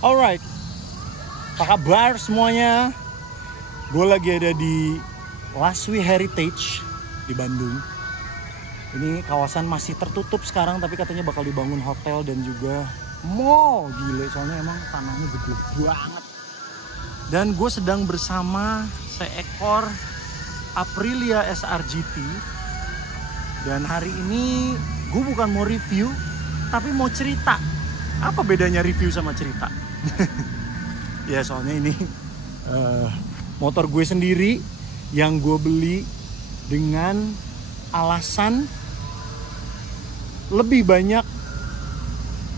Alright, apa kabar semuanya? Gue lagi ada di Laswi Heritage di Bandung. Ini kawasan masih tertutup sekarang, tapi katanya bakal dibangun hotel dan juga mall. Gile, soalnya emang tanahnya gede banget. Dan gue sedang bersama seekor Aprilia SR-GT. Dan hari ini gue bukan mau review, tapi mau cerita. Apa bedanya review sama cerita? Ya soalnya ini motor gue sendiri yang gue beli dengan alasan lebih banyak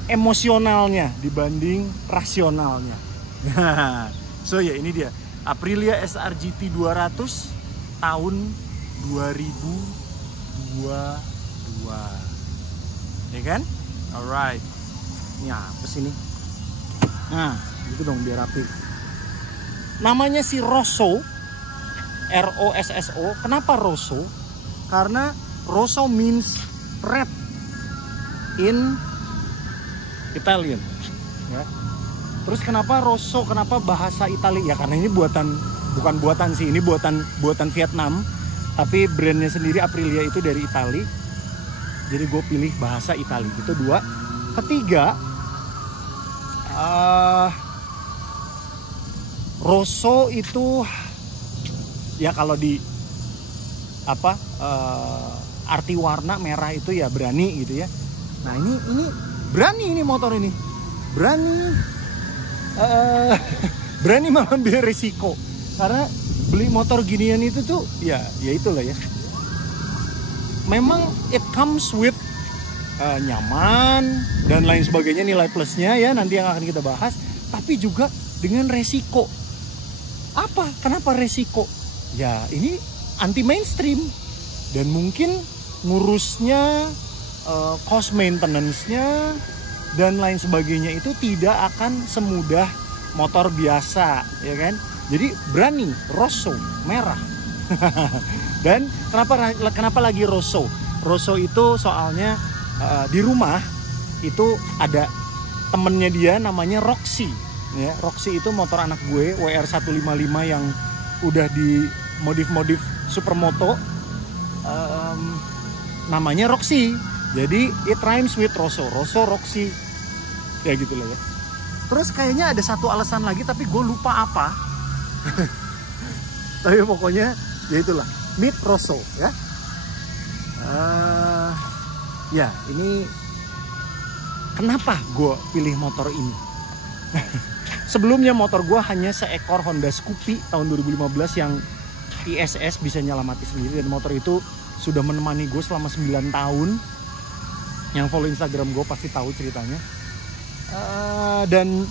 emosionalnya dibanding rasionalnya. So ya ini dia Aprilia SR-GT 200 tahun 2022, ya kan? Alright, ini apa sih ini? Nah, gitu dong biar rapi. Namanya si Rosso, R-O-S-S-O. Kenapa Rosso? Karena Rosso means red in Italian. Ya. Terus kenapa Rosso? Kenapa bahasa Italia? Ya karena ini bukan buatan sih, ini buatan Vietnam. Tapi brandnya sendiri Aprilia itu dari Itali. Jadi gue pilih bahasa Itali. Itu dua. Ketiga, Rosso itu ya kalau di arti warna merah itu ya berani gitu ya. Nah ini berani, ini motor ini berani berani mengambil risiko, karena beli motor ginian itu tuh ya itulah ya. Memang it comes with nyaman dan lain sebagainya, nilai plusnya ya nanti yang akan kita bahas, tapi juga dengan resiko. Apa? Kenapa resiko? Ya ini anti mainstream dan mungkin ngurusnya, cost maintenance-nya dan lain sebagainya itu tidak akan semudah motor biasa, ya kan? Jadi berani, Rosso merah. Dan kenapa lagi Rosso? Rosso itu soalnya di rumah itu ada temennya dia namanya Roxy. Ya, Roxy itu motor anak gue WR155 yang udah di modif supermoto. Namanya Roxy. Jadi it rhymes with Rosso. Rosso Roxy. Ya gitulah ya. Terus kayaknya ada satu alasan lagi tapi gue lupa apa. Tapi pokoknya ya itulah, Meet Rosso ya. Ya ini kenapa gue pilih motor ini. Sebelumnya motor gue hanya seekor Honda Scoopy tahun 2015 yang ISS, bisa nyala mati sendiri, dan motor itu sudah menemani gue selama 9 tahun. Yang follow Instagram gue pasti tahu ceritanya. Dan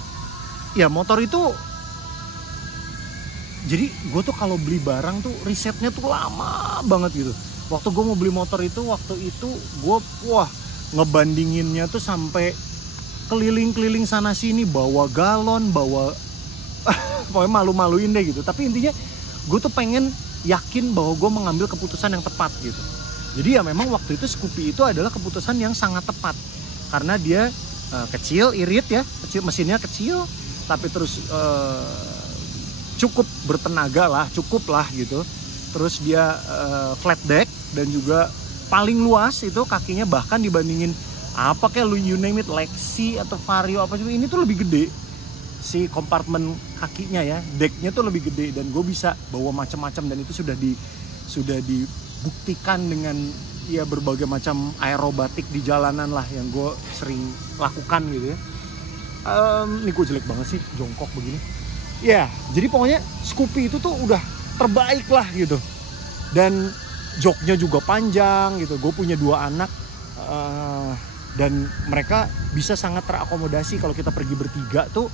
ya motor itu, jadi gue tuh kalau beli barang tuh risetnya tuh lama banget gitu. Waktu gue mau beli motor itu, gue ngebandinginnya tuh sampai keliling-keliling sana sini, bawa galon, pokoknya malu-maluin deh gitu. Tapi intinya gue tuh pengen yakin bahwa gue mengambil keputusan yang tepat gitu. Jadi ya memang waktu itu Scoopy itu adalah keputusan yang sangat tepat, karena dia kecil, irit ya, mesinnya kecil, tapi terus cukup bertenaga lah, cukup lah gitu. Terus dia flat deck dan juga paling luas itu kakinya, bahkan dibandingin apa kayak you name it, Lexi atau Vario apa sih, ini tuh lebih gede si kompartemen kakinya ya, decknya tuh lebih gede, dan gue bisa bawa macam-macam, dan itu sudah dibuktikan dengan ya berbagai macam aerobatik di jalanan lah yang gue sering lakukan gitu ya. Ini gue jelek banget sih jongkok begini. Ya, jadi pokoknya Scoopy itu tuh udah terbaik lah gitu. Dan joknya juga panjang gitu. Gue punya 2 anak dan mereka bisa sangat terakomodasi kalau kita pergi bertiga tuh,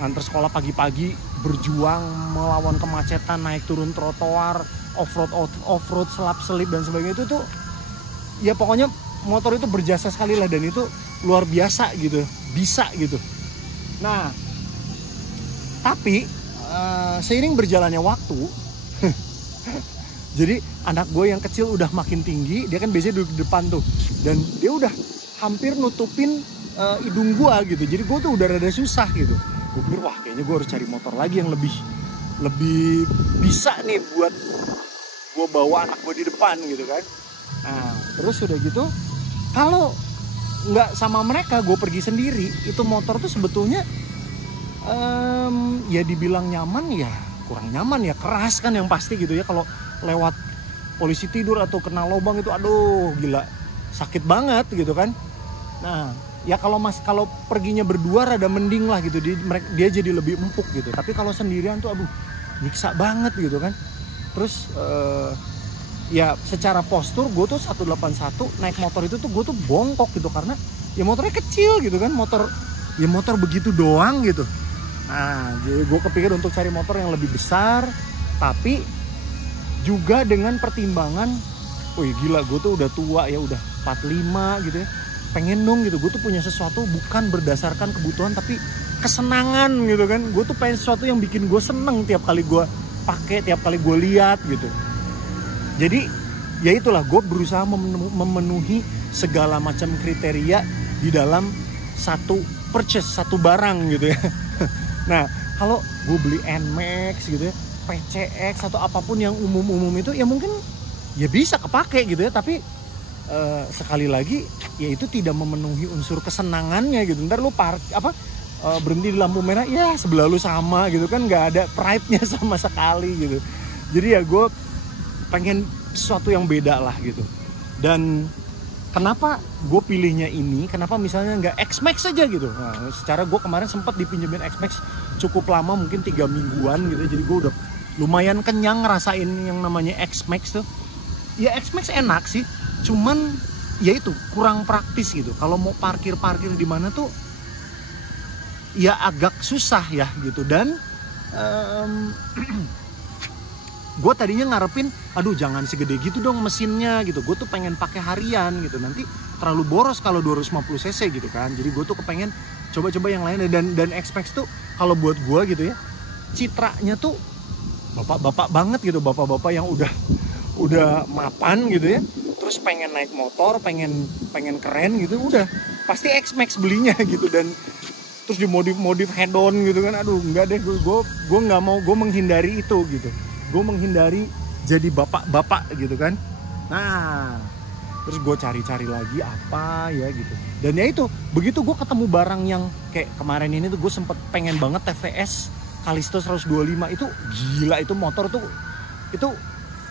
nganter sekolah pagi-pagi, berjuang melawan kemacetan, naik turun trotoar, off-road, selap-selip dan sebagainya, itu tuh ya pokoknya motor itu berjasa sekali lah, dan itu luar biasa gitu, bisa gitu. Nah, tapi seiring berjalannya waktu jadi anak gue yang kecil udah makin tinggi, dia kan biasanya duduk di depan tuh, dan dia udah hampir nutupin hidung gue gitu. Jadi gue tuh udah rada susah gitu. gue pikir wah kayaknya gue harus cari motor lagi yang lebih bisa nih buat gue bawa anak gue di depan gitu kan. Nah terus udah gitu, kalau nggak sama mereka, gue pergi sendiri, itu motor tuh sebetulnya ya dibilang nyaman ya kurang nyaman ya, keras kan yang pasti gitu ya. Kalau lewat polisi tidur atau kena lubang itu aduh gila sakit banget gitu kan. Nah ya kalau perginya berdua rada mending lah gitu, dia jadi lebih empuk gitu. Tapi kalau sendirian tuh aduh nyiksa banget gitu kan. Terus ya secara postur gue tuh 181 naik motor itu tuh gue tuh bongkok gitu, karena ya motornya kecil gitu kan, motor begitu doang gitu. Nah jadi gue kepikir untuk cari motor yang lebih besar, tapi juga dengan pertimbangan, wih gila gue tuh udah tua ya, udah 45 gitu ya, pengen dong gitu gue tuh punya sesuatu bukan berdasarkan kebutuhan tapi kesenangan gitu kan. Gue tuh pengen sesuatu yang bikin gue seneng tiap kali gue pakai, tiap kali gue lihat gitu. Jadi ya itulah, gue berusaha memenuhi segala macam kriteria di dalam satu purchase, satu barang gitu ya. Nah kalau gue beli NMAX gitu ya, PCX atau apapun yang umum-umum itu ya mungkin ya bisa kepake gitu ya, tapi sekali lagi ya itu tidak memenuhi unsur kesenangannya gitu. Ntar lu berhenti di lampu merah ya sebelah lu sama gitu kan, nggak ada pride-nya sama sekali gitu. Jadi ya gue pengen sesuatu yang beda lah gitu. Dan kenapa gue pilihnya ini, kenapa misalnya nggak X-Max aja gitu. Nah, secara gue kemarin sempat dipinjemin X-Max cukup lama, mungkin 3 mingguan gitu. Jadi gue udah lumayan kenyang ngerasain yang namanya X-Max tuh. Ya X-Max enak sih, cuman ya itu kurang praktis gitu. Kalau mau parkir di mana tuh ya agak susah ya gitu. Dan gue tadinya ngarepin aduh jangan segede gitu dong mesinnya gitu, gue tuh pengen pakai harian gitu, nanti terlalu boros kalau 250 cc gitu kan. Jadi gue tuh kepengen coba-coba yang lain. Dan X-Max tuh kalau buat gue gitu ya, citranya tuh bapak-bapak banget gitu, bapak-bapak yang udah mapan gitu ya, terus pengen naik motor, pengen keren gitu, udah pasti X-Max belinya gitu. Dan terus dimodif head on gitu kan, aduh enggak deh, gue nggak mau, gue menghindari itu gitu. Gue menghindari jadi bapak-bapak gitu kan. Nah terus gue cari-cari lagi apa ya gitu. Dan ya itu, begitu gue ketemu barang yang kayak kemarin ini tuh, gue sempet pengen banget TVS Kalisto 125 itu gila, itu motor tuh itu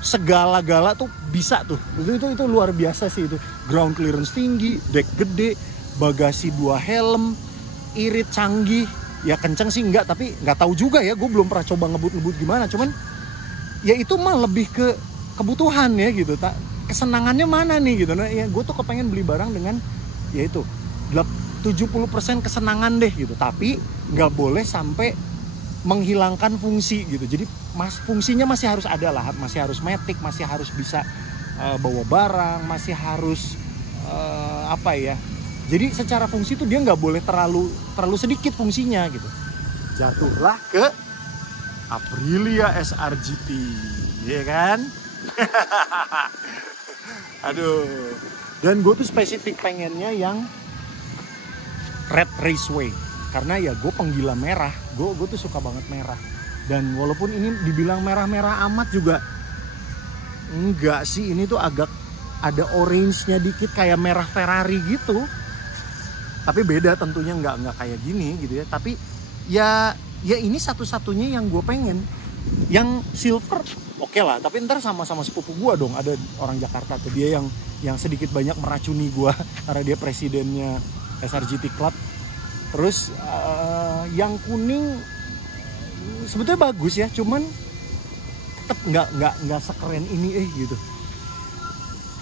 segala-gala tuh bisa tuh. Itu luar biasa sih itu. Ground clearance tinggi, deck gede, bagasi 2 helm, irit canggih. Ya kenceng sih enggak, tapi nggak tahu juga ya, gue belum pernah coba ngebut gimana. Cuman ya itu mah lebih ke kebutuhan ya gitu, kesenangannya mana nih gitu. Nah ya gue tuh kepengen beli barang dengan ya itu 70% kesenangan deh gitu, tapi nggak boleh sampai menghilangkan fungsi gitu. Jadi fungsinya masih harus ada lah, masih harus matic, masih harus bisa bawa barang, masih harus jadi secara fungsi tuh dia nggak boleh terlalu sedikit fungsinya gitu. Jatuhlah ke Aprilia SRGT, ya kan? Aduh. Dan gue tuh spesifik pengennya yang Red Raceway, karena ya gue penggila merah. Gue tuh suka banget merah. Dan walaupun ini dibilang merah-merah amat juga enggak sih, ini tuh agak ada orange-nya dikit kayak merah Ferrari gitu. Tapi beda tentunya, nggak kayak gini gitu ya. Tapi ya ini satu-satunya yang gue pengen. Yang silver oke lah, tapi ntar sama sepupu gue dong, ada orang Jakarta tuh, dia yang sedikit banyak meracuni gue karena dia presidennya SRGT Club. Terus yang kuning sebetulnya bagus ya, cuman tetap nggak sekeren ini gitu.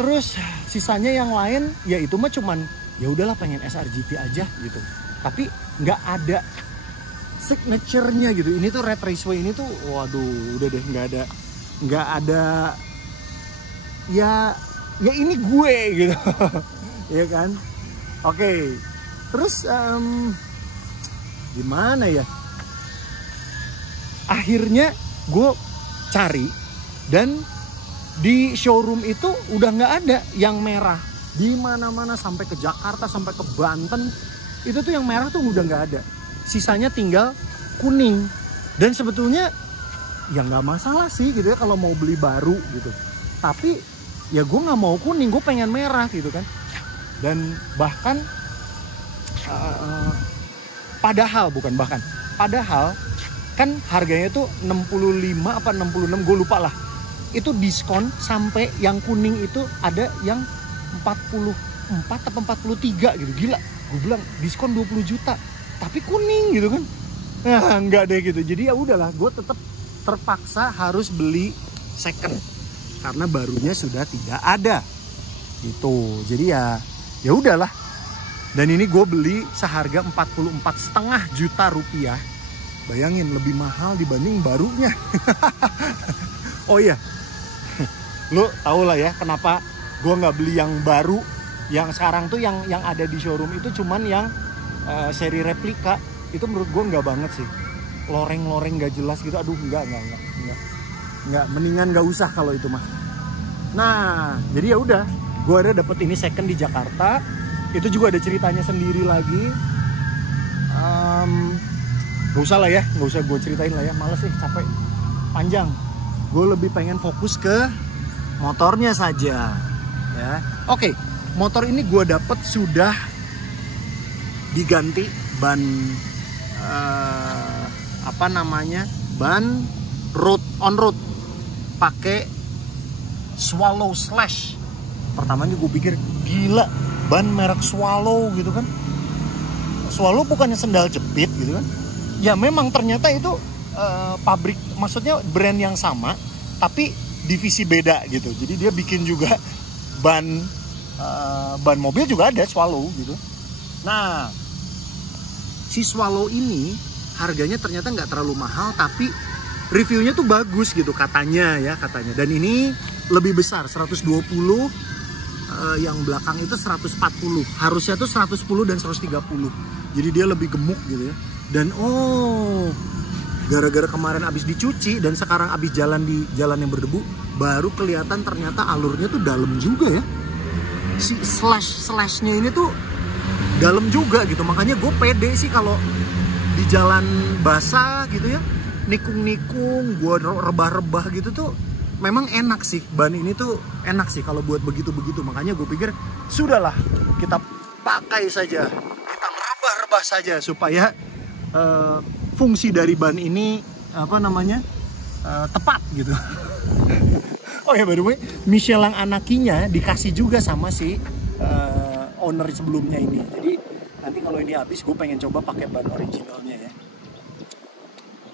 Terus sisanya yang lain ya itu mah cuman ya udahlah pengen SRGT aja gitu. Tapi nggak ada signature-nya gitu. Ini tuh Red Raceway ini tuh waduh udah deh, nggak ada ya ini gue gitu. Ya kan? Oke. Terus gimana ya? Akhirnya gue cari dan di showroom itu udah nggak ada yang merah. Di mana-mana sampai ke Jakarta, sampai ke Banten, itu tuh yang merah tuh udah nggak ada. Sisanya tinggal kuning. Dan sebetulnya ya nggak masalah sih gitu ya kalau mau beli baru gitu. Tapi ya gue nggak mau kuning, gue pengen merah gitu kan. Dan bahkan padahal kan harganya tuh 65 apa 66, gue lupa lah. Itu diskon sampai yang kuning itu ada yang 44 atau 43 gitu. Gila, gue bilang diskon 20 juta tapi kuning gitu kan. Nah, enggak deh gitu. Jadi ya udahlah, gue tetap terpaksa harus beli second karena barunya sudah tidak ada gitu. Jadi ya udahlah. Dan ini gue beli seharga 44,5 juta rupiah. Bayangin, lebih mahal dibanding barunya. Oh iya, lo tau lah ya kenapa gue nggak beli yang baru. Yang sekarang tuh yang ada di showroom itu cuman yang seri replika. Itu menurut gue nggak banget sih. Loreng-loreng nggak jelas gitu. Aduh, nggak. Mendingan nggak usah kalau itu mah. Nah, jadi ya udah, gue ada dapet ini second di Jakarta. Itu juga ada ceritanya sendiri lagi. Gak usah lah ya, gak usah gue ceritain lah ya, males sih, capek, panjang. Gue lebih pengen fokus ke motornya saja ya. Oke, motor ini gue dapet sudah diganti ban ban on road pakai Swallow Slash. Pertamanya gue pikir gila, ban merek Swallow gitu kan. Swallow bukannya sendal jepit gitu kan. Ya memang ternyata itu pabrik, maksudnya brand yang sama tapi divisi beda gitu. Jadi dia bikin juga ban mobil juga ada Swallow gitu. Nah, si Swallow ini harganya ternyata nggak terlalu mahal tapi reviewnya tuh bagus gitu katanya. Dan ini lebih besar, 120, yang belakang itu 140. Harusnya tuh 110 dan 130. Jadi dia lebih gemuk gitu ya. Dan gara-gara kemarin abis dicuci dan sekarang abis jalan di jalan yang berdebu, baru kelihatan ternyata alurnya tuh dalam juga ya. Si slashnya ini tuh dalam juga gitu. Makanya gue pede sih kalau di jalan basah gitu ya, nikung-nikung, gue rebah-rebah gitu tuh memang enak sih. Ban ini tuh enak sih kalau buat begitu-begitu. Makanya gue pikir sudahlah, kita pakai saja, kita rebah-rebah saja supaya fungsi dari ban ini tepat gitu. Oh ya, by the way, Michelin anakinya dikasih juga sama si owner sebelumnya ini. Jadi nanti kalau ini habis gue pengen coba pakai ban originalnya ya.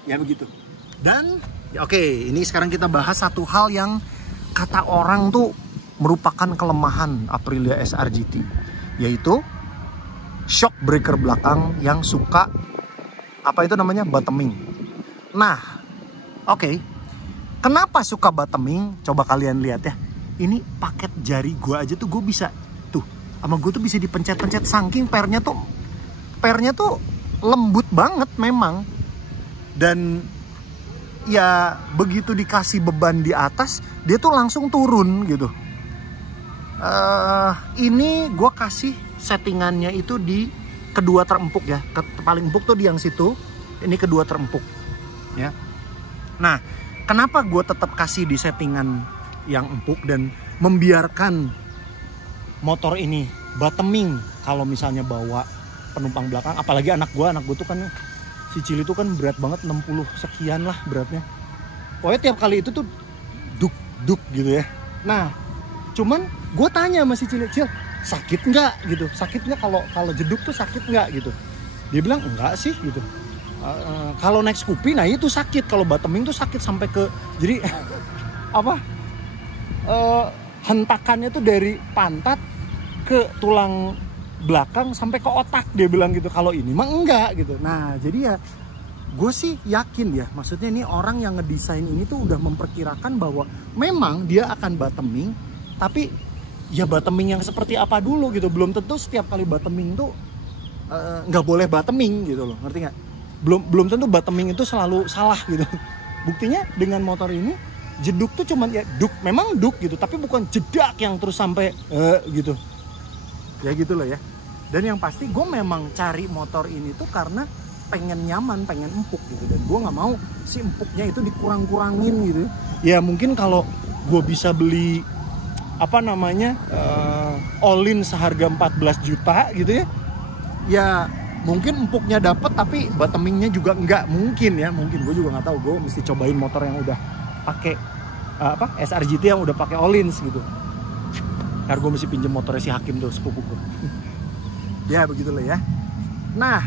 Ya begitu. Dan oke, ini sekarang kita bahas satu hal yang kata orang tuh merupakan kelemahan Aprilia SR GT, yaitu shock breaker belakang yang suka bottoming. Nah, oke. Kenapa suka bottoming? Coba kalian lihat ya. Ini paket jari gue aja tuh gue bisa tuh, sama gue tuh bisa dipencet-pencet saking pernya tuh lembut banget memang. Dan ya begitu dikasih beban di atas, dia tuh langsung turun gitu. Ini gue kasih settingannya itu di kedua terempuk ya. Paling empuk tuh di yang situ. Ini kedua terempuk ya. Nah, kenapa gue tetap kasih di settingan yang empuk dan membiarkan motor ini bottoming kalau misalnya bawa penumpang belakang. Apalagi anak gue tuh kan, si Cili tuh kan berat banget, 60 sekian lah beratnya. Pokoknya tiap kali itu tuh duk gitu ya. Nah, cuman gue tanya sama si Cil, sakit nggak gitu? Sakit nggak kalau jeduk tuh sakit nggak gitu? Dia bilang enggak sih gitu. Kalau naik Scoopy, nah itu sakit. Kalau bottoming tuh sakit sampai ke, jadi hentakannya tuh dari pantat ke tulang belakang sampai ke otak, dia bilang gitu. Kalau ini mah enggak gitu. Nah, jadi ya gue sih yakin ya, maksudnya ini orang yang ngedesain ini tuh udah memperkirakan bahwa memang dia akan bottoming, tapi ya bottoming yang seperti apa dulu gitu. Belum tentu setiap kali bottoming tuh nggak boleh bottoming gitu loh, ngerti nggak? Belum tentu bottoming itu selalu salah gitu. Buktinya dengan motor ini jeduk tuh cuman ya memang duk gitu, tapi bukan jedak yang terus sampai gitu. Ya gitu loh ya. Dan yang pasti gue memang cari motor ini tuh karena pengen nyaman, pengen empuk gitu, dan gue nggak mau si empuknya itu dikurang-kurangin gitu. Ya mungkin kalau gue bisa beli apa namanya all-in seharga 14 juta gitu ya, ya mungkin empuknya dapet tapi bottomingnya juga nggak mungkin ya, mungkin gue juga nggak tahu, gue mesti cobain motor yang udah pakai SRGT yang udah pakai all-ins gitu. Ntar gue mesti pinjem motornya si Hakim tuh, sepupu gue. Ya begitulah ya. Nah,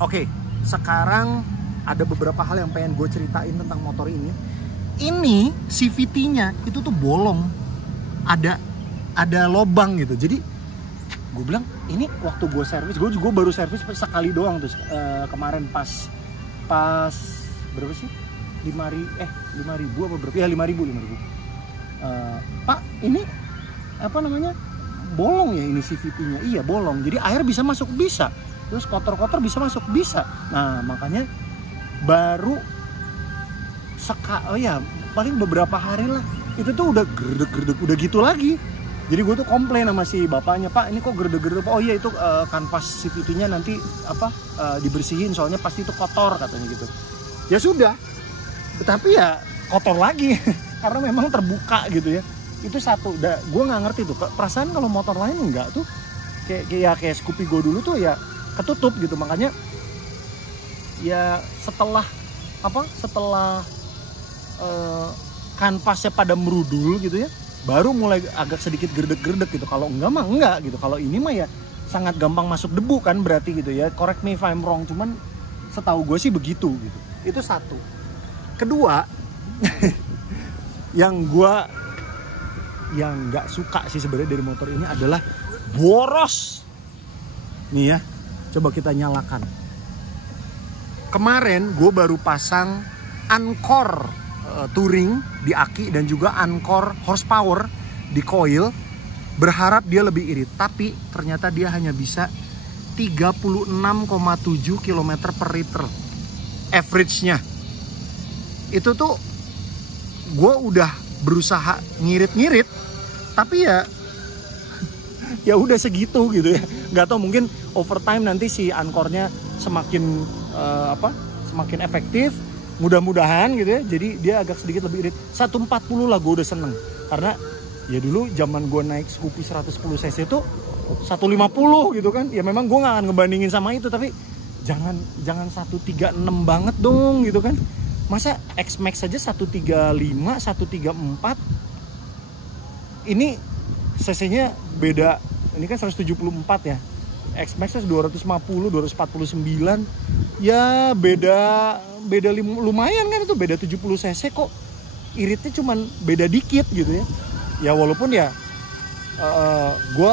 oke, sekarang ada beberapa hal yang pengen gue ceritain tentang motor ini. Ini CVT-nya itu tuh bolong, ada lobang gitu. Jadi gue bilang ini waktu gue servis, gue baru servis sekali doang tuh kemarin pas berapa sih? 5.000 apa berapa? Ya 5.000. Pak, ini apa namanya? Bolong ya ini CVT-nya. Iya bolong. Jadi air bisa masuk, bisa. Terus kotor-kotor bisa masuk, bisa. Nah makanya baru paling beberapa hari lah itu tuh udah gerdek-gerdek, udah gitu lagi. Jadi gue tuh komplain sama si bapaknya, Pak ini kok gerdek-gerdek. Oh iya itu kanvas CVT-nya nanti dibersihin soalnya pasti itu kotor katanya gitu. Ya sudah, tapi ya kotor lagi karena memang terbuka gitu ya. Itu satu, gue nggak ngerti tuh perasaan kalau motor lain enggak tuh kayak Scoopy gue dulu tuh ya ketutup gitu. Makanya ya setelah kanvasnya pada merudul gitu ya, baru mulai agak sedikit gerdek-gerdek gitu. Kalau enggak mah enggak gitu. Kalau ini mah ya sangat gampang masuk debu kan berarti gitu ya. Correct me if I'm wrong, cuman setahu gue sih begitu gitu. Itu satu. Kedua yang nggak suka sih sebenarnya dari motor ini adalah boros. Nih ya, coba kita nyalakan. Kemarin gue baru pasang Encore Touring di aki dan juga Encore horsepower di coil, berharap dia lebih irit, tapi ternyata dia hanya bisa 36,7 km per liter average-nya. Itu tuh gue udah berusaha ngirit-ngirit, tapi ya udah segitu gitu ya. Nggak tahu, mungkin overtime nanti si Encore-nya semakin semakin efektif, mudah-mudahan gitu ya. Jadi dia agak sedikit lebih irit. 140 lah gue udah seneng, karena ya dulu zaman gue naik Scoopy 110 cc itu 150 gitu kan. Ya memang gue nggak akan ngebandingin sama itu, tapi jangan 136 banget dong gitu kan. Masa X-Max saja 135, 134. Ini cc-nya beda. Ini kan 174 ya. X-Max 250, 249. Ya beda lumayan kan itu, beda 70 cc kok. Iritnya cuman beda dikit gitu ya. Ya walaupun ya gue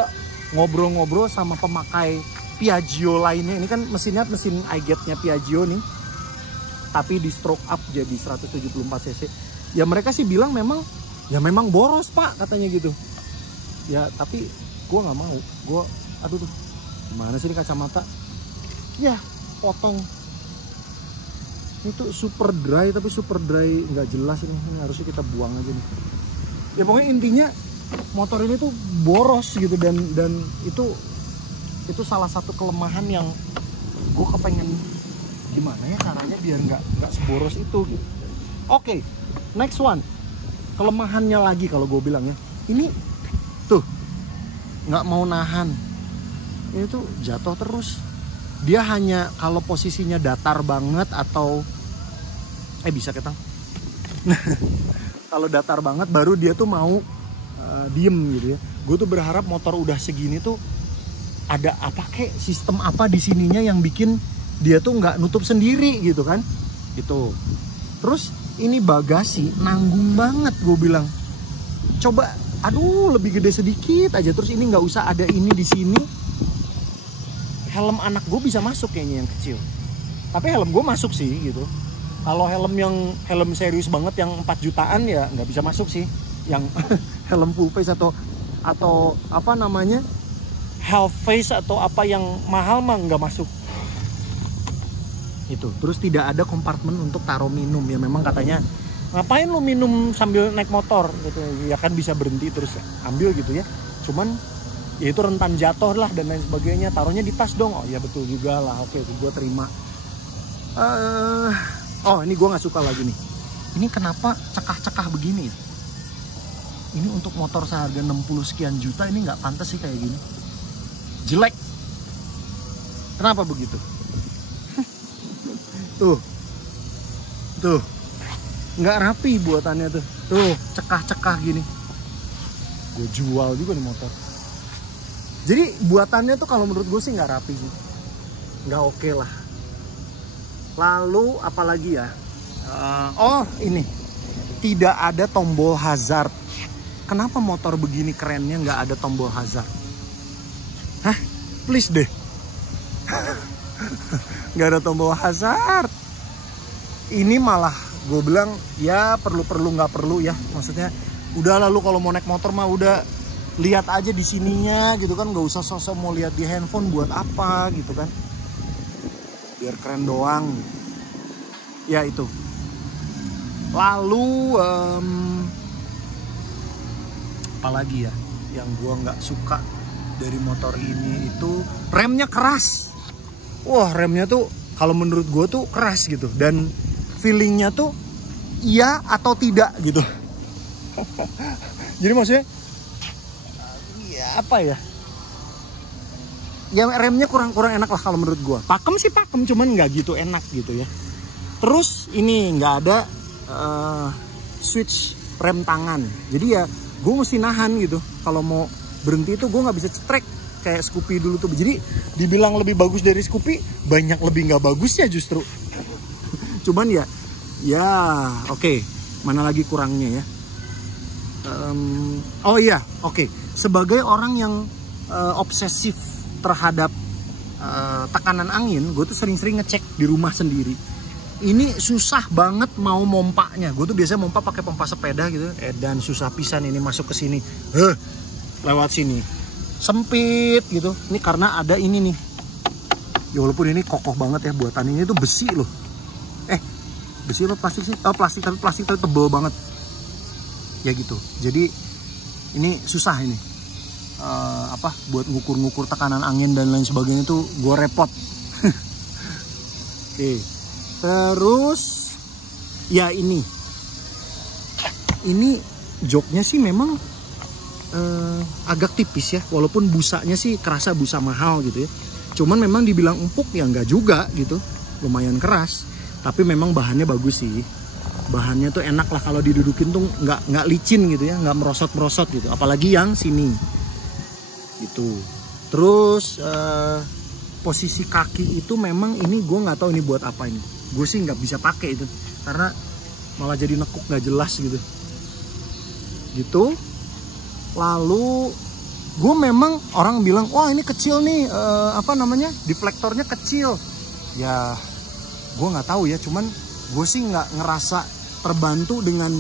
ngobrol-ngobrol sama pemakai Piaggio lainnya. Ini kan mesin iGet-nya Piaggio nih, tapi di stroke up jadi 174 cc. Ya mereka sih bilang memang boros Pak katanya gitu. Ya tapi gue nggak mau. Gue aduh tuh gimana sih ini kacamata? Ya potong. Ini tuh super dry, tapi super dry nggak jelas ini harusnya kita buang aja nih. Ya pokoknya intinya motor ini tuh boros gitu, dan itu salah satu kelemahan yang gue kepengen gimana ya caranya biar nggak seboros itu gitu. Oke, next one. Kelemahannya lagi kalau gue bilang ya, ini tuh nggak mau nahan, ini tuh jatuh terus. Dia hanya kalau posisinya datar banget atau bisa ketang. Kalau datar banget baru dia tuh mau diem gitu ya. Gue tuh berharap motor udah segini tuh ada apa kayak sistem apa di sininya yang bikin dia tuh nggak nutup sendiri gitu kan. Itu. Terus ini bagasi nanggung banget gue bilang. Coba aduh lebih gede sedikit aja. Terus ini nggak usah ada ini di sini. Helm anak gue bisa masuk kayaknya yang kecil. Tapi helm gue masuk sih gitu. Kalau helm serius banget yang 4 jutaan ya nggak bisa masuk sih. Yang helm full face atau apa namanya half face atau apa yang mahal mah nggak masuk. Itu. Terus tidak ada kompartemen untuk taruh minum. Ya memang katanya ngapain lu minum sambil naik motor gitu. Ya kan bisa berhenti terus ambil gitu ya. Cuman ya itu rentan jatuh lah dan lain sebagainya. Taruhnya di tas dong. Oh ya betul juga lah. Oke, gue terima. Oh ini gue nggak suka lagi nih. Ini kenapa cekah-cekah begini ya? Ini untuk motor seharga 60 sekian juta ini nggak pantas sih kayak gini. Jelek. Kenapa begitu? Tuh. Nggak rapi buatannya tuh. Tuh, cekah-cekah gini. Gue jual juga nih motor. Jadi buatannya tuh kalau menurut gue sih nggak rapi sih. Nggak oke lah. Lalu apalagi ya? Oh ini. Tidak ada tombol hazard. Kenapa motor begini kerennya nggak ada tombol hazard? Hah? Please deh. Nggak ada tombol hazard. Ini malah gue bilang ya perlu nggak perlu ya. Maksudnya udah lalu kalau mau naik motor mah udah lihat aja di sininya gitu kan. Nggak usah sosok mau lihat di handphone buat apa gitu kan. Biar keren doang. Ya itu. Lalu apalagi ya yang gua nggak suka dari motor ini itu remnya keras. Wah remnya tuh kalau menurut gua tuh keras gitu dan feelingnya tuh iya atau tidak gitu. Jadi maksudnya ya apa ya? Ya remnya kurang enak lah kalau menurut gua. Pakem sih pakem cuman nggak gitu enak gitu ya. Terus ini nggak ada switch rem tangan. Jadi ya gue mesti nahan gitu. Kalau mau berhenti itu gue nggak bisa cetrek kayak Scoopy dulu tuh. Jadi dibilang lebih bagus dari Scoopy, banyak lebih nggak bagusnya justru. Cuman ya oke. Mana lagi kurangnya ya? Oh iya, oke. Sebagai orang yang obsesif terhadap tekanan angin, gue tuh sering-sering ngecek di rumah sendiri. Ini susah banget mau mompanya. Gue tuh biasanya mompa pakai pompa sepeda gitu. Dan susah pisan ini masuk ke sini. Lewat sini. Sempit gitu. Ini karena ada ini nih. Ya walaupun ini kokoh banget ya buatan ini tuh besi loh. Besi loh plastik sih. Oh plastik tapi tebel banget. Ya gitu. Jadi ini susah ini. Buat ngukur-ngukur tekanan angin dan lain sebagainya tuh gue repot. Oke. Terus ya ini joknya sih memang agak tipis ya, walaupun busanya sih kerasa busa mahal gitu ya. Cuman memang dibilang empuk ya enggak juga gitu, lumayan keras. Tapi memang bahannya bagus sih, bahannya tuh enak lah kalau didudukin tuh nggak licin gitu ya, nggak merosot gitu. Apalagi yang sini gitu. Terus posisi kaki itu memang ini gue nggak tahu ini buat apa ini. Gue sih nggak bisa pakai itu karena malah jadi nekuk nggak jelas gitu. Lalu gue memang orang bilang wah ini kecil nih deflektornya kecil. Ya gue nggak tahu ya, cuman gue sih nggak ngerasa terbantu dengan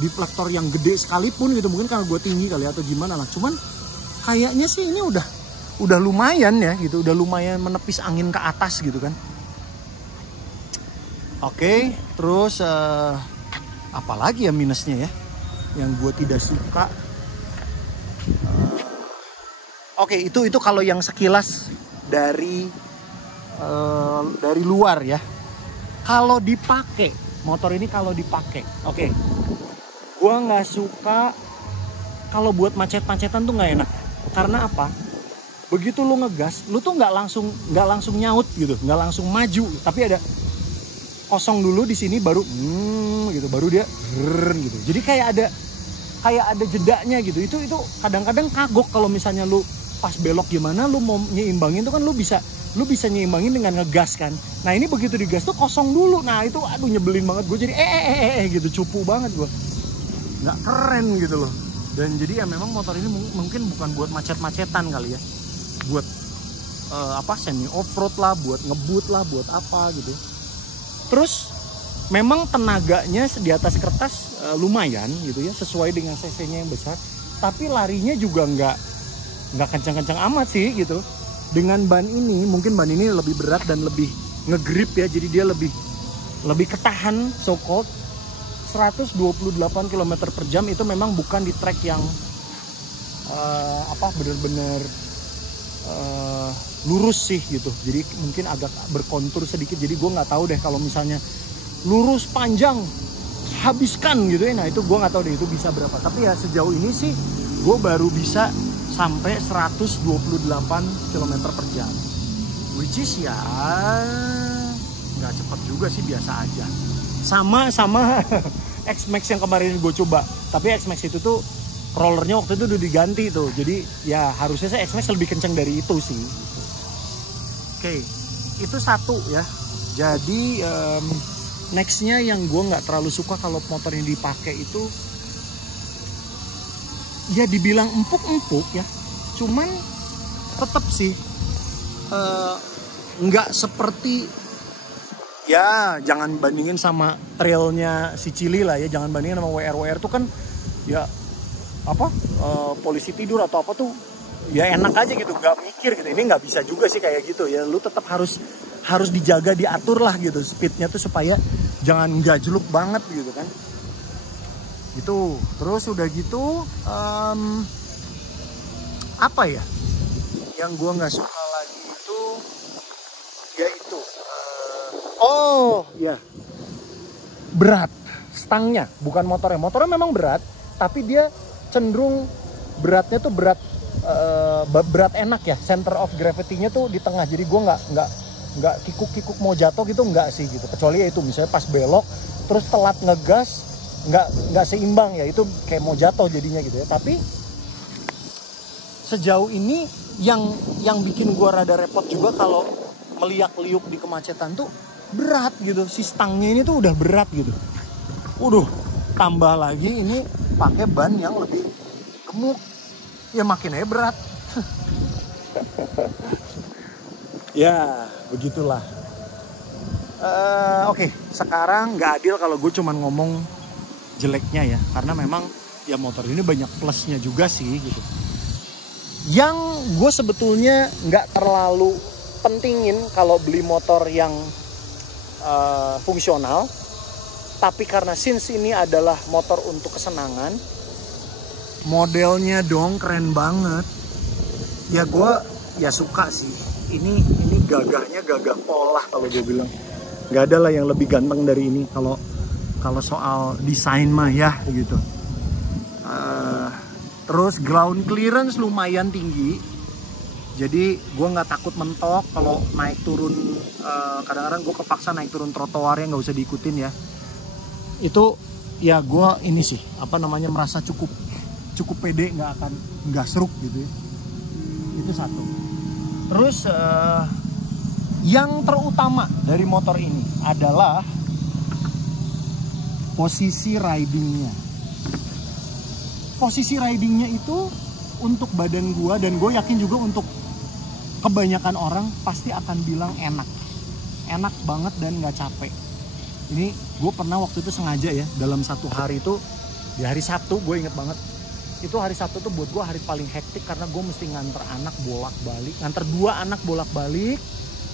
deflektor yang gede sekalipun gitu. Mungkin karena gue tinggi kali atau gimana lah. Cuman kayaknya sih ini udah lumayan ya gitu, udah lumayan menepis angin ke atas gitu kan. Oke, terus apalagi ya minusnya ya yang gue tidak suka. Oke, itu kalau yang sekilas dari luar ya. Kalau dipakai motor ini oke, gue nggak suka kalau buat macet-macetan tuh nggak enak. Karena apa? Begitu lu ngegas, lu tuh nggak langsung nyaut gitu, nggak langsung maju, tapi ada kosong dulu di sini baru gitu, baru dia gitu. Jadi kayak ada jedanya gitu. Itu kadang-kadang kagok kalau misalnya lu pas belok gimana lu mau nyimbangin tuh kan lu bisa nyimbangin dengan ngegas kan. Nah ini begitu digas tuh kosong dulu. Nah itu aduh nyebelin banget gue, jadi gitu, cupu banget gue, nggak keren gitu loh. Dan jadi ya memang motor ini mungkin bukan buat macet-macetan kali ya, buat semi off-road lah, buat ngebut lah, buat apa gitu. Terus memang tenaganya di atas kertas lumayan gitu ya, sesuai dengan cc-nya yang besar. Tapi larinya juga nggak kencang-kencang amat sih gitu. Dengan ban ini, mungkin ban ini lebih berat dan lebih ngegrip ya, jadi dia lebih ketahan, so called. 128 km per jam itu memang bukan di track yang bener-bener lurus sih gitu, jadi mungkin agak berkontur sedikit, jadi gue nggak tahu deh kalau misalnya lurus panjang habiskan gitu ya, nah itu gue nggak tahu deh itu bisa berapa, tapi ya sejauh ini sih gue baru bisa sampai 128 km per jam, which is ya nggak cepet juga sih, biasa aja, sama X-Max yang kemarin gue coba, tapi X-Max itu tuh rollernya waktu itu udah diganti tuh, jadi ya harusnya saya X-Max lebih kenceng dari itu sih. Oke, itu satu ya. Jadi nextnya yang gue nggak terlalu suka kalau motor yang dipakai itu, ya dibilang empuk-empuk ya, cuman tetap sih nggak seperti, ya jangan bandingin sama trailnya si Cili lah ya, jangan bandingin sama WR tuh kan ya apa polisi tidur atau apa tuh ya enak aja gitu, nggak mikir gitu. Ini nggak bisa juga sih kayak gitu ya, lu tetap harus dijaga, diatur lah gitu speednya tuh supaya jangan gajluk banget gitu kan. Gitu. Terus udah gitu apa ya yang gua nggak suka lagi itu yaitu oh ya berat stangnya, bukan motornya memang berat, tapi dia cenderung beratnya tuh berat enak ya, center of gravity-nya tuh di tengah, jadi gue nggak kikuk mau jatuh gitu, nggak sih gitu, kecuali ya itu misalnya pas belok terus telat ngegas nggak seimbang ya, itu kayak mau jatuh jadinya gitu ya. Tapi sejauh ini yang bikin gue rada repot juga kalau meliak-liuk di kemacetan tuh berat gitu, si stangnya ini tuh udah berat gitu, tambah lagi ini pakai ban yang lebih gemuk, ya makin aja berat. Ya begitulah. Oke, sekarang nggak adil kalau gue cuman ngomong jeleknya ya, karena memang ya motor ini banyak plusnya juga sih gitu. Yang gue sebetulnya nggak terlalu pentingin kalau beli motor yang fungsional, tapi karena since ini adalah motor untuk kesenangan, modelnya dong keren banget. Ya gue ya suka sih. Ini gagahnya gagah pola kalau gue bilang. Gak ada lah yang lebih ganteng dari ini kalau soal desain mah ya gitu. Terus ground clearance lumayan tinggi. Jadi gue nggak takut mentok kalau naik turun. Kadang-kadang gue kepaksa naik turun trotoarnya, nggak usah diikutin ya. Itu ya gue ini sih merasa cukup pede, nggak seruk gitu ya. Itu satu. Terus yang terutama dari motor ini adalah posisi ridingnya. Posisi ridingnya itu untuk badan gue, dan gue yakin juga untuk kebanyakan orang pasti akan bilang enak banget dan nggak capek. Ini gue pernah waktu itu sengaja ya, dalam satu hari itu, di hari Sabtu gue inget banget, itu hari Sabtu tuh buat gue hari paling hektik karena gue mesti nganter dua anak bolak-balik,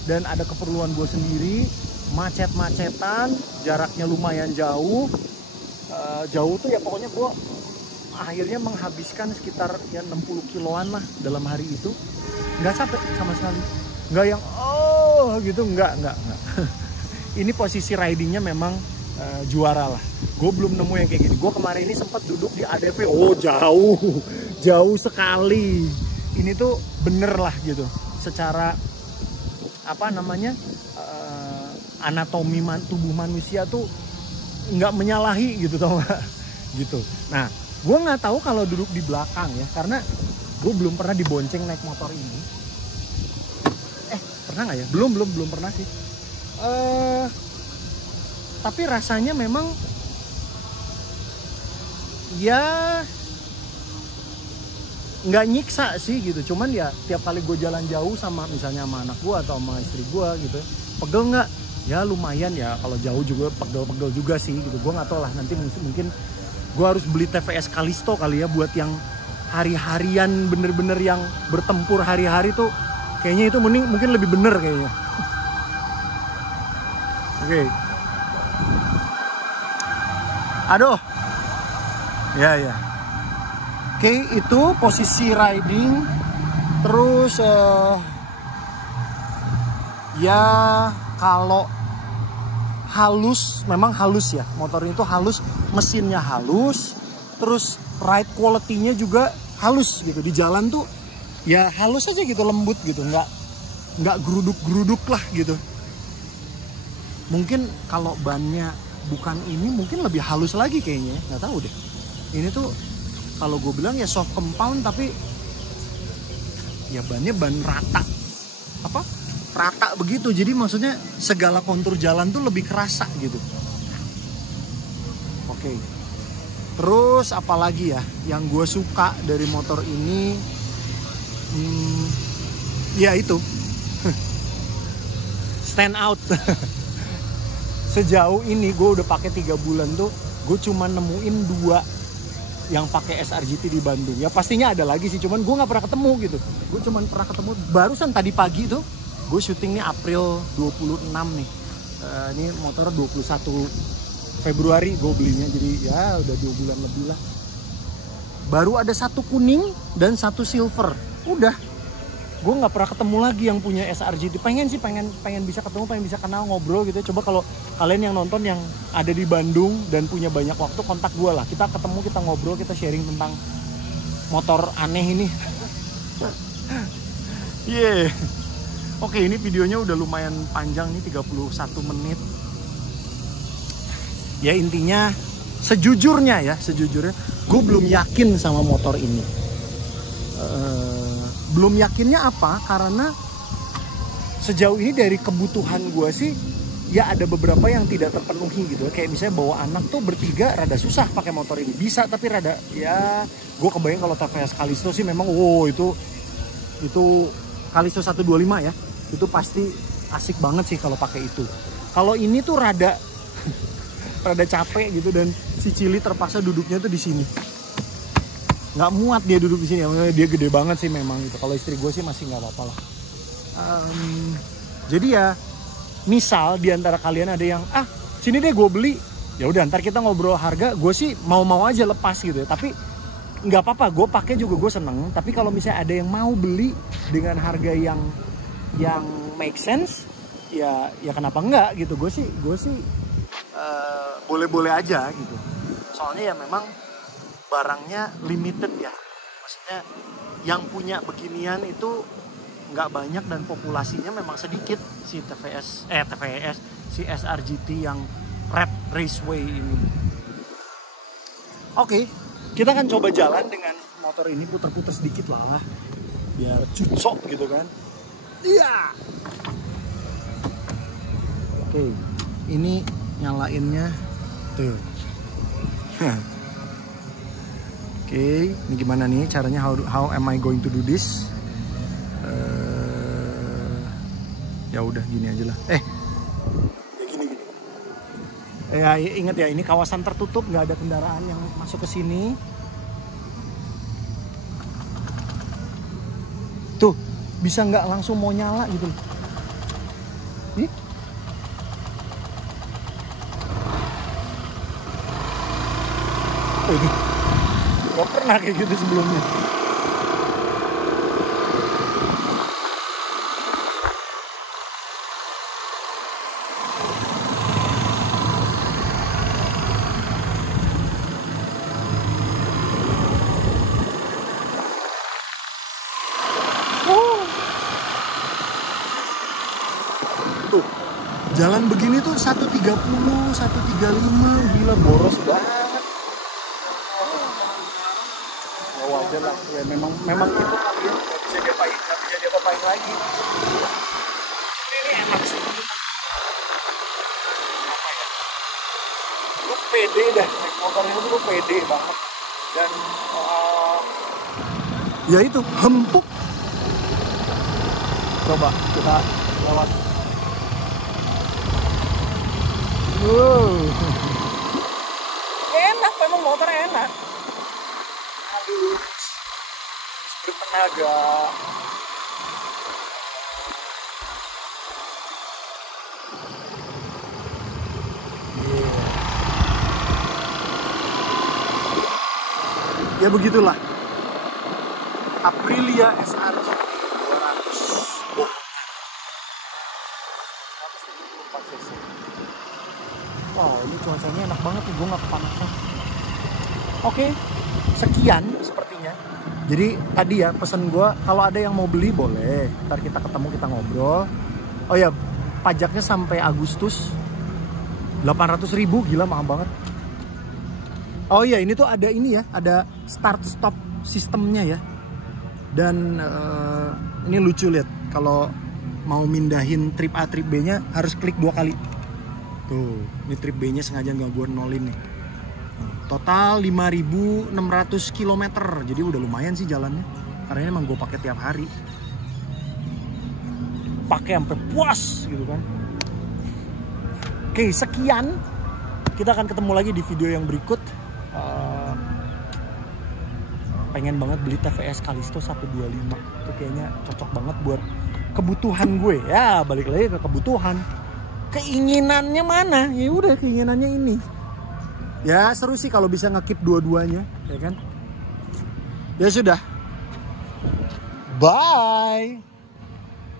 dan ada keperluan gue sendiri, macet-macetan, jaraknya lumayan jauh tuh ya, pokoknya gue akhirnya menghabiskan sekitar ya 60 kiloan lah dalam hari itu. Nggak capek sama sekali, nggak yang gitu, nggak. Ini posisi ridingnya memang juara lah. Gue belum nemu yang kayak gini. Gue kemarin ini sempat duduk di ADV, jauh sekali. Ini tuh bener lah gitu, secara anatomi tubuh manusia tuh nggak menyalahi gitu, tau gak? Gitu. Nah, gue nggak tahu kalau duduk di belakang ya, karena gue belum pernah dibonceng naik motor ini. Pernah nggak ya? Belum pernah sih. Tapi rasanya memang ya nggak nyiksa sih gitu. Cuman ya tiap kali gue jalan jauh misalnya sama anak gue atau sama istri gue gitu, pegel nggak? Ya lumayan ya, kalau jauh juga pegel juga sih gitu. Gue nggak tahu lah, nanti mungkin gue harus beli TVS Kalisto kali ya, buat yang hari-harian bener-bener yang bertempur hari-hari tuh, kayaknya itu mungkin lebih bener kayaknya. Oke. Aduh. Ya. Oke, itu posisi riding Terus ya kalau halus, memang halus ya, motor itu halus, mesinnya halus, terus ride quality-nya juga halus gitu. Di jalan tuh ya halus aja gitu, lembut gitu, nggak geruduk-geruduk lah gitu. Mungkin kalau bannya bukan ini mungkin lebih halus lagi kayaknya, nggak tahu deh. Ini tuh kalau gue bilang ya soft compound, tapi ya bannya ban rata, rata begitu. Jadi maksudnya segala kontur jalan tuh lebih kerasa gitu. Oke. Terus apalagi ya yang gue suka dari motor ini, ya itu stand out. Sejauh ini gue udah pakai 3 bulan tuh, gue cuma nemuin 2 yang pakai SRGT di Bandung. Ya pastinya ada lagi sih, cuman gue nggak pernah ketemu gitu. Gue cuma pernah ketemu barusan tadi pagi tuh. Gue syuting nih April 26 nih. Ini motor 21 Februari gue belinya, jadi ya udah 2 bulan lebih lah. Baru ada 1 kuning dan 1 silver. Udah. Gue nggak pernah ketemu lagi yang punya SRGT. Pengen bisa ketemu, pengen bisa kenal, ngobrol gitu. Coba kalau kalian yang nonton yang ada di Bandung dan punya banyak waktu, kontak gue lah. Kita ketemu, kita ngobrol, kita sharing tentang motor aneh ini. Yeah. Oke, ini videonya udah lumayan panjang nih, 31 menit. Ya intinya sejujurnya gue belum yakin sama motor ini. Belum yakinnya apa? Karena sejauh ini dari kebutuhan gue sih ya ada beberapa yang tidak terpenuhi gitu. Kayak misalnya bawa anak tuh bertiga rada susah pakai motor ini. Bisa tapi rada ya, gue kebayang kalau TVS Callisto sih memang itu Callisto 125 ya. Itu pasti asik banget sih kalau pakai itu. Kalau ini tuh rada capek gitu, dan si Cili terpaksa duduknya tuh di sini. Nggak muat dia duduk di sini. Dia gede banget sih memang gitu. Kalau istri gue sih masih nggak apa-apa lah. Jadi ya, misal di antara kalian ada yang sini deh gue beli. Ya udah, ntar kita ngobrol harga. Gue sih mau aja lepas gitu ya. Tapi nggak apa-apa, gue pakai juga gue seneng. Tapi kalau misalnya ada yang mau beli dengan harga yang make sense, ya kenapa enggak gitu. Gue sih boleh-boleh aja gitu. Soalnya ya memang barangnya limited ya. Maksudnya yang punya beginian itu nggak banyak dan populasinya memang sedikit. Si TVS si SRGT yang Red Raceway ini. Oke, kita akan coba jalan dengan motor ini, puter-puter sedikit lah biar cucok gitu kan. Iya. Oke, ini nyalainnya tuh. Oke, ini gimana nih caranya? How am I going to do this? Ya udah gini aja lah. Gini. Ya ingat ya, ini kawasan tertutup, nggak ada kendaraan yang masuk ke sini. Tuh, bisa nggak langsung mau nyala gitu. Ih. Gak pernah kayak gitu sebelumnya. Tuh, jalan begini tuh 130, 135, gila boros banget. Ya wajar lah, ya memang itu kali ya, nggak bisa diapain lagi. Ini enak sih. Lu pede dah, naik motor ini tuh pede banget. Dan ya itu, empuk. Coba kita lewat. Enak, memang motor enak. Halus, bertenaga. Ya begitulah Aprilia SRGT Wow, ini cuacanya enak banget nih, gue nggak kepanasan. Oke, sekian sepertinya. Jadi tadi ya pesan gue, kalau ada yang mau beli boleh, ntar kita ketemu, kita ngobrol. Oh ya, pajaknya sampai Agustus 800.000, gila mahal banget. Oh iya, ini tuh ada ini ya, ada start stop sistemnya ya. Dan ini lucu, lihat, kalau mau mindahin trip A trip B nya harus klik 2 kali. Tuh, ini trip B nya sengaja nggak gue nolin nih. Total 5.600 km, jadi udah lumayan sih jalannya. Karena emang gue pakai tiap hari, pakai sampai puas gitu kan. Oke, sekian. Kita akan ketemu lagi di video yang berikut. Pengen banget beli TVS Callisto 125. Itu kayaknya cocok banget buat kebutuhan gue. Ya, balik lagi ke kebutuhan. Keinginannya mana? Ya udah, keinginannya ini. Ya seru sih kalau bisa nge-keep dua-duanya, ya kan? Ya sudah. Bye.